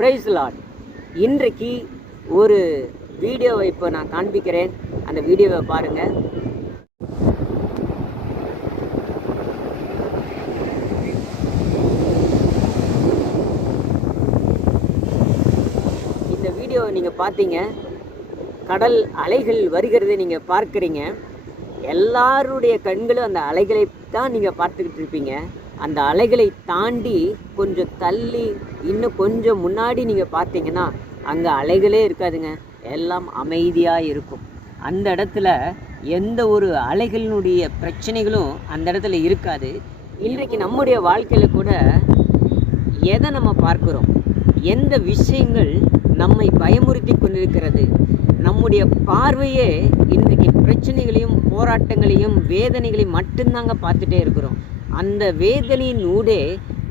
Price Lord. இன்றைக்கு ஒரு வீடியோவை இப்போ நான் காண்பிக்கிறேன். அந்த வீடியோவை பாருங்கள். இந்த வீடியோவை நீங்கள் பார்த்தீங்க, கடல் அலைகள் வருகிறதை நீங்கள் பார்க்குறீங்க. எல்லாருடைய கண்களும் அந்த அலைகளை தான் நீங்கள் பார்த்துக்கிட்டு இருப்பீங்க. அந்த அலைகளை தாண்டி கொஞ்சம் தள்ளி இன்னும் கொஞ்சம் முன்னாடி நீங்கள் பார்த்தீங்கன்னா அங்கே அலைகளே இருக்காதுங்க, எல்லாம் அமைதியாக இருக்கும். அந்த இடத்துல எந்த ஒரு அலைகளினுடைய பிரச்சனைகளும் அந்த இடத்துல இருக்காது. இன்றைக்கு நம்முடைய வாழ்க்கையில் கூட எதை நம்ம பார்க்குறோம், எந்த விஷயங்கள் நம்மை பயமுறுத்தி கொண்டிருக்கிறது, நம்முடைய பார்வையே இன்றைக்கு பிரச்சனைகளையும் போராட்டங்களையும் வேதனைகளையும் மட்டும்தாங்க பார்த்துட்டே இருக்கிறோம். அந்த வேதனையின் ஊடே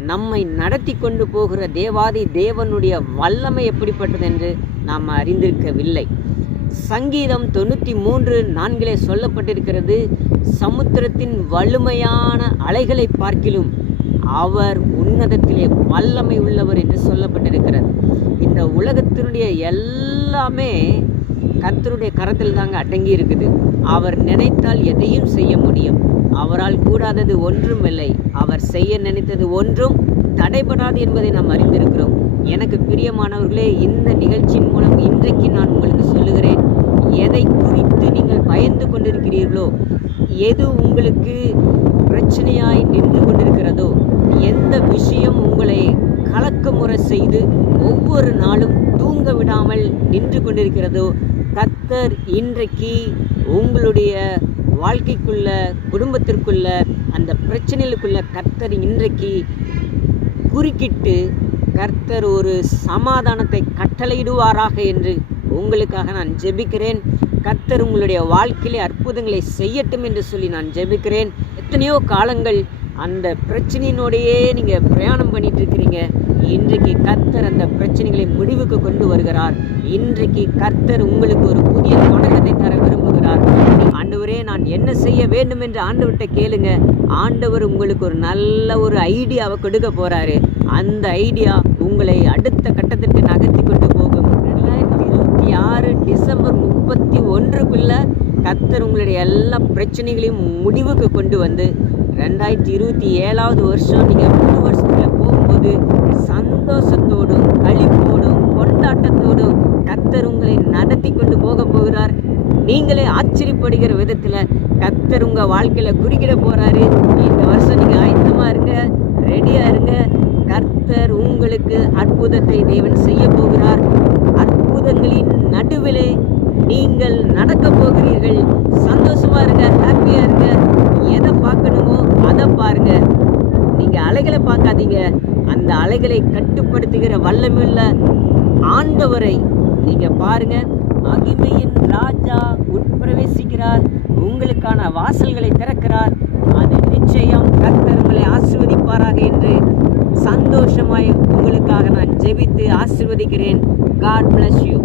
நம்மை நடத்தி கொண்டு போகிற தேவாதி தேவனுடைய வல்லமை எப்படிப்பட்டது என்று நாம் அறிந்திருக்கவில்லை. சங்கீதம் 93:4 சொல்லப்பட்டிருக்கிறது, சமுத்திரத்தின் வலிமையான அலைகளை பார்க்கிலும் அவர் உன்னதத்திலே வல்லமை உள்ளவர் என்று சொல்லப்பட்டிருக்கிறது. இந்த உலகத்தினுடைய எல்லாமே கர்த்தருடைய கரத்தில் தாங்க அடங்கி இருக்குது. அவர் நினைத்தால் எதையும் செய்ய முடியும். அவரால் கூடாதது ஒன்றும் இல்லை. அவர் செய்ய நினைத்தது ஒன்றும் தடைபடாது என்பதை நாம் அறிந்திருக்கிறோம். எனக்கு பிரியமானவர்களே, இந்த நிகழ்ச்சியின் மூலம் இன்றைக்கு நான் உங்களுக்கு சொல்லுகிறேன், எதை குறித்து நீங்கள் பயந்து கொண்டிருக்கிறீர்களோ, எது உங்களுக்கு பிரச்சனையாய் நின்று கொண்டிருக்கிறதோ, எந்த விஷயம் உங்களை கலக்கமுறை செய்து ஒவ்வொரு நாளும் தூங்க விடாமல் நின்று கொண்டிருக்கிறதோ, கர்த்தர் இன்றைக்கு உங்களுடைய வாழ்க்கைக்குள்ள குடும்பத்திற்குள்ள அந்த பிரச்சனைகளுக்குள்ள கர்த்தர் இன்றைக்கு குறுக்கிட்டு கர்த்தர் ஒரு சமாதானத்தை கட்டளையிடுவாராக என்று உங்களுக்காக நான் ஜெபிக்கிறேன். கர்த்தர் உங்களுடைய வாழ்க்கையிலே அற்புதங்களை செய்யட்டும் என்று சொல்லி நான் ஜெபிக்கிறேன். எத்தனையோ காலங்கள் அந்த பிரச்சனையினோடையே நீங்கள் பிரயாணம் பண்ணிட்டு இருக்கிறீங்க. இன்றைக்கு கர்த்தர் அந்த பிரச்சனைகளை முடிவுக்கு கொண்டு வருகிறார். இன்றைக்கு கர்த்தர் உங்களுக்கு ஒரு புதிய தொடக்கத்தை தர விரும்புகிறார். ஆண்டவரே, நான் என்ன செய்ய வேண்டும் என்று ஆண்டவர்கிட்ட கேளுங்க. ஆண்டவர் உங்களுக்கு ஒரு நல்ல ஒரு ஐடியாவை கொடுக்க போகிறாரு. அந்த ஐடியா உங்களை அடுத்த கட்டத்திற்கு நகர்த்தி கொண்டு போகும். 2026 டிசம்பர் 31க்குள்ள கர்த்தர் உங்களுடைய எல்லா பிரச்சனைகளையும் முடிவுக்கு கொண்டு வந்து 2027வது வருஷம் நீங்கள் புது வருஷத்தில் போகும்போது சந்தோஷத்தோடும் களிப்போடும் கொண்டாட்டத்தோடும் கர்த்தர் உங்களை நடத்தி கொண்டு போக போகிறார். நீங்களே ஆச்சரியப்படுகிற விதத்தில் கர்த்தர் உங்கள் வாழ்க்கையில் குறுக்கிட போகிறாரு. இந்த வருஷம் நீங்கள் ஆயத்தமாக இருங்க, ரெடியாக இருங்க. கர்த்தர் உங்களுக்கு அற்புதத்தை தேவன் செய்ய போகிறார். அற்புதங்களின் நடுவிலே நீங்கள் நடக்க போகிறீர்கள். சந்தோஷமாக இருங்க, ஹாப்பியாக இருங்க. எதை பார்க்கணுமோ அதை பாருங்க. நீங்கள் அலைகளை பார்க்காதீங்க, அந்த அலைகளை கட்டுப்படுத்துகிற வல்லமையுள்ள ஆண்டவரை நீங்கள் பாருங்க. மகிமையின் ராஜா உட்பிரவேசிக்கிறார், உங்களுக்கான வாசல்களை திறக்கிறார். அது நிச்சயம் கர்த்தர் உங்களை ஆசீர்வதிப்பாராக என்று சந்தோஷமாய் உங்களுக்காக நான் ஜெபித்து ஆசீர்வதிக்கிறேன். God bless you.